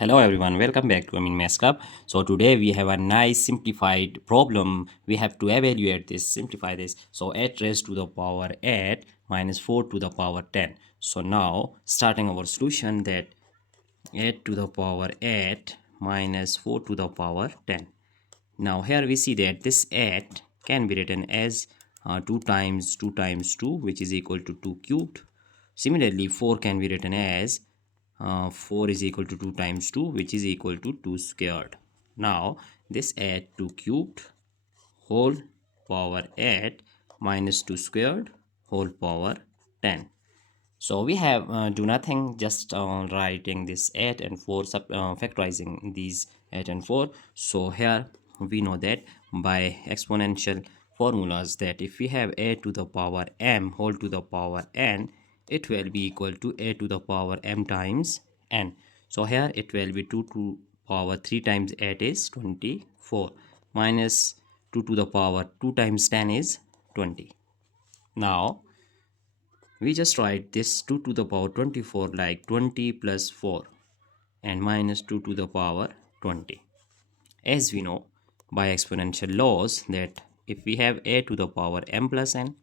Hello everyone, welcome back to Maths Club. So today we have a nice simplified problem. We have to evaluate this, simplify this. So 8 raised to the power 8 minus 4 to the power 10. So now starting our solution, that 8 to the power 8 minus 4 to the power 10. Now here we see that this 8 can be written as 2 times 2 times 2, which is equal to 2 cubed. Similarly, 4 can be written as 4 is equal to 2 times 2, which is equal to 2 squared. Now this 8 2 cubed whole power 8 minus 2 squared whole power 10. So we have do nothing, just writing this 8 and 4, factorizing these 8 and 4. So here we know that by exponential formulas, that if we have a to the power m whole to the power n, it will be equal to a to the power m times n. So here it will be 2 to power 3 times 8 is 24 minus 2 to the power 2 times 10 is 20. Now we just write this 2 to the power 24 like 20 plus 4 and minus 2 to the power 20. As we know by exponential laws that if we have a to the power m plus n,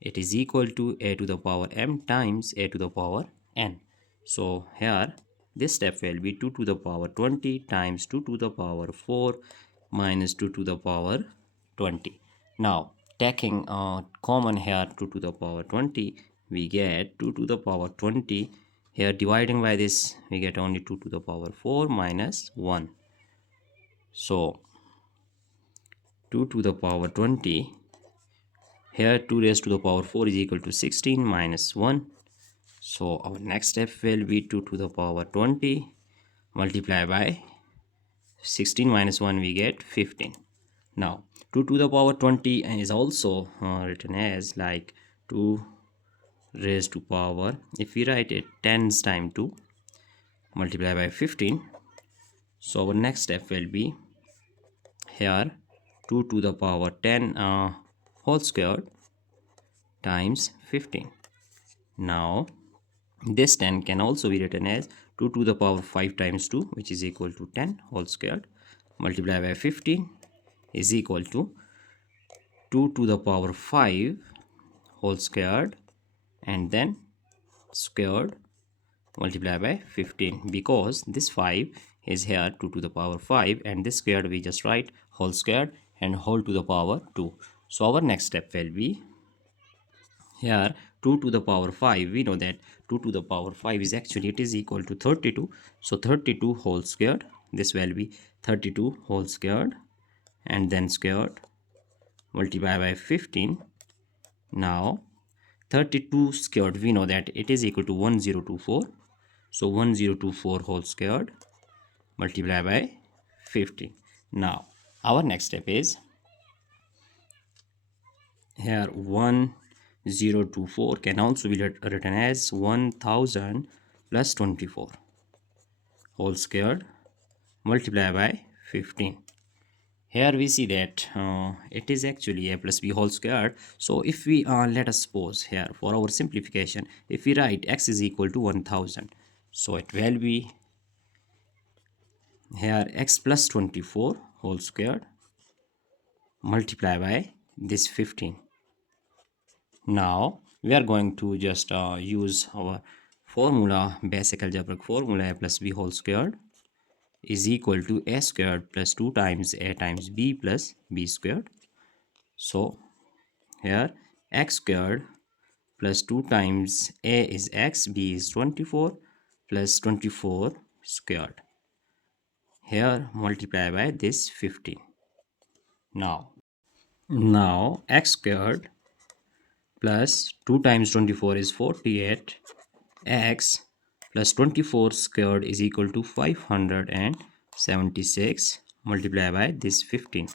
it is equal to a to the power m times a to the power n. So here this step will be 2 to the power 20 times 2 to the power 4 minus 2 to the power 20. Now taking common here 2 to the power 20, we get 2 to the power 20. Here dividing by this, we get only 2 to the power 4 minus 1. So 2 to the power 20, here 2 raised to the power 4 is equal to 16 minus 1. So our next step will be 2 to the power 20 multiply by 16 minus 1, we get 15. Now 2 to the power 20 is also written as like 2 raised to power, if we write it 10's time 2 multiply by 15. So our next step will be here 2 to the power 10 whole squared times 15. Now this 10 can also be written as 2 to the power 5 times 2, which is equal to 10 whole squared multiply by 15 is equal to 2 to the power 5 whole squared and then squared multiply by 15, because this 5 is here 2 to the power 5 and this squared we just write whole squared and whole to the power 2. So our next step will be here 2 to the power 5. We know that 2 to the power 5 is actually, it is equal to 32. So 32 whole squared, this will be 32 whole squared and then squared multiply by 15. Now 32 squared, we know that it is equal to 1024. So 1024 whole squared multiply by 15. Now our next step is here 1024 can also be written as 1000 plus 24 whole squared multiply by 15. Here we see that it is actually a plus b whole squared. So if we let us suppose here for our simplification, if we write x is equal to 1000, so it will be here x plus 24 whole squared multiply by this 15. Now we are going to just use our formula, basic algebraic formula, a plus b whole squared is equal to a squared plus 2 times a times b plus b squared. So here x squared plus 2 times a is x, b is 24 plus 24 squared. Here multiply by this 15. Now x squared plus 2 times 24 is 48, x plus 24 squared is equal to 576 multiply by this 15.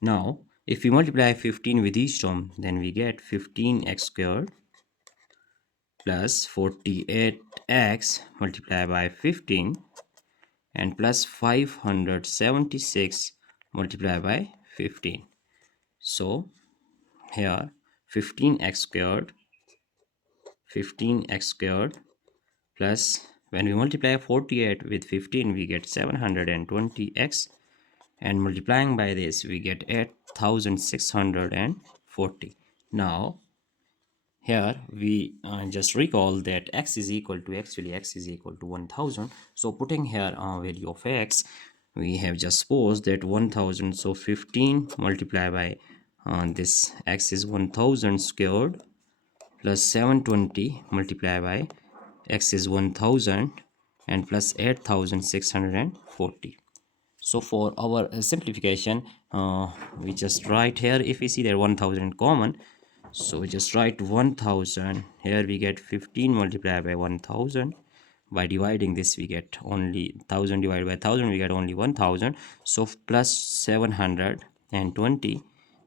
Now if we multiply 15 with each term, then we get 15x squared plus 48x multiply by 15 and plus 576 multiply by 15. So here 15x squared plus When we multiply 48 with 15, we get 720x, and multiplying by this, we get 8640. Now, here we just recall that x is equal to, actually x is equal to 1000. So putting here value of x, we have just supposed that 1000, so 15 multiplied by this x is 1000 squared plus 720 multiplied by x is 1000 and plus 8640. So for our simplification, we just write here, if we see that 1000 common, so we just write 1000. Here we get 15 multiplied by 1000. By dividing this, we get only 1000 divided by 1000, we get only 1000. So plus 720,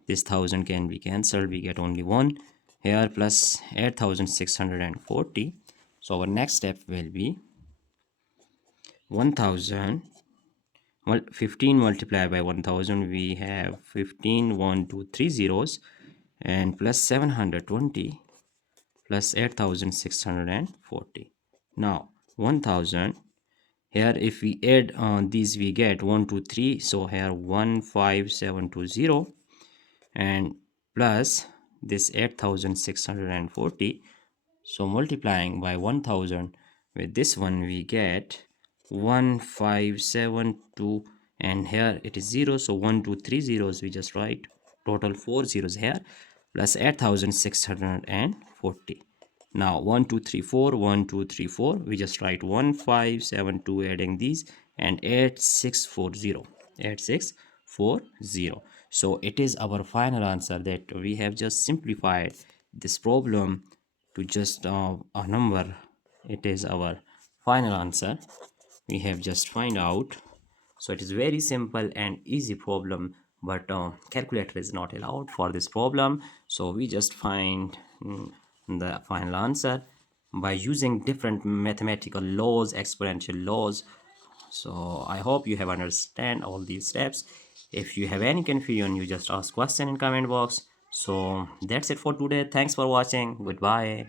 this 1000 can be cancelled, we get only 1. Here plus 8640. So our next step will be 1000. 15 multiplied by 1000, we have 15, 1, 2, 3 zeros, and plus 720 plus 8640. Now 1000, here if we add these, we get 1, 2, 3, so here 15720, and plus this 8640. So multiplying by 1000 with this one, we get 1572, and here it is 0, so 1, 2, 3 zeros, we just write total 4 zeros here, plus 8640. Now 1, 2, 3, 4, 1, 2, 3, 4, we just write 1572, adding these, and 8640. So it is our final answer, that we have just simplified this problem to just a number. It is our final answer, we have just find out. So it is very simple and easy problem, but calculator is not allowed for this problem. So we just find the final answer by using different mathematical laws, exponential laws. So I hope you have understand all these steps. If you have any confusion, you just ask question in comment box. So that's it for today. Thanks for watching. Goodbye.